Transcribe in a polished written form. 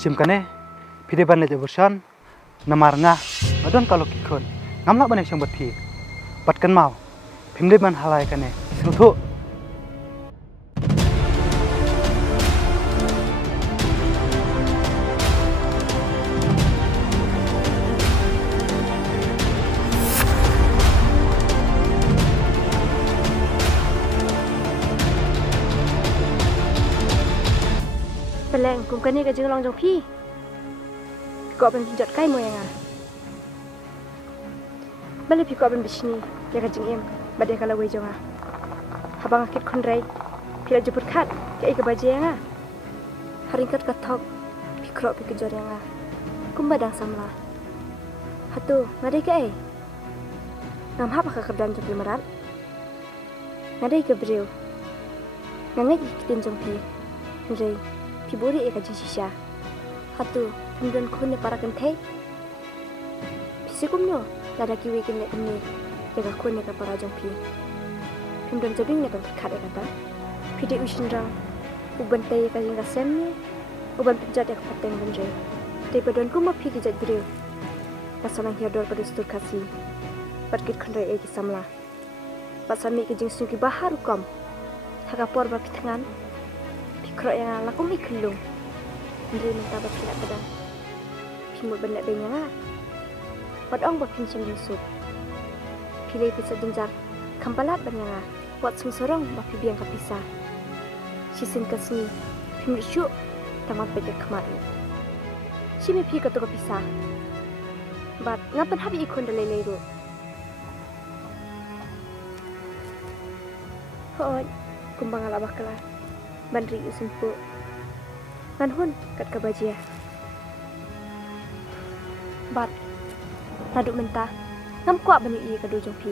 Simkane, pide ban leje bersan, namarnga, adon kalau kikun, ngamla banyak yang berpi, patkan mau, pimde ban halai kane, serutu. Peleng, kum kani ka jenglong jong pi. Kau ben pinjat kai mo yang ah. Balik pi kau ben bisni, ya ka jeng em, badai kala wei jong ah. Habang akit konrai, pila jemput kat, ya ika baje yang ah. Haringkat katok, pi krok pi kejor yang ah. Kum badang samla. Hatu, ngadai ka eh. Ngam hapa ka kerdan jong pi merat. Ngadai ka beriu. Ngangai kitin jong pi. Nrei. Piburi eka jisisha. Hatu, kemudian kune para kentei. Pisikumno, lada kiwi kene kene, jaga kune ka para jongpi. Kemudian jabing ne berkat eka ta. Pide usinrang, uban tei eka jingga semne, uban pijat eka pateng benje. Tei padon kuma pi kijat beriu. Pasanang hiador pada stur kasih. Perkit kandai eki samla. Pasami eka jing suki bahar ukam. Hakapor bapitangan. Kerok yang ala kumi kelung, beri minta berpindah pedang. Pimut benda banyak lah. Wadong berpincang busuk. Pilih pisau jenjar, kampalat banyak lah. Wad sungsorong bapi biang kapisah. Sisin kesini, pimut syuk, tamat baca kemarin. Simi pi ketuk kapisah. Bat ngapan habi ikon dalai leru. Hoi, kumbang ala bakalah. Bandri usimpu, manhun kat kabajia. Bat, laduk mentah, ngam kuat banyak iya kadu jompi.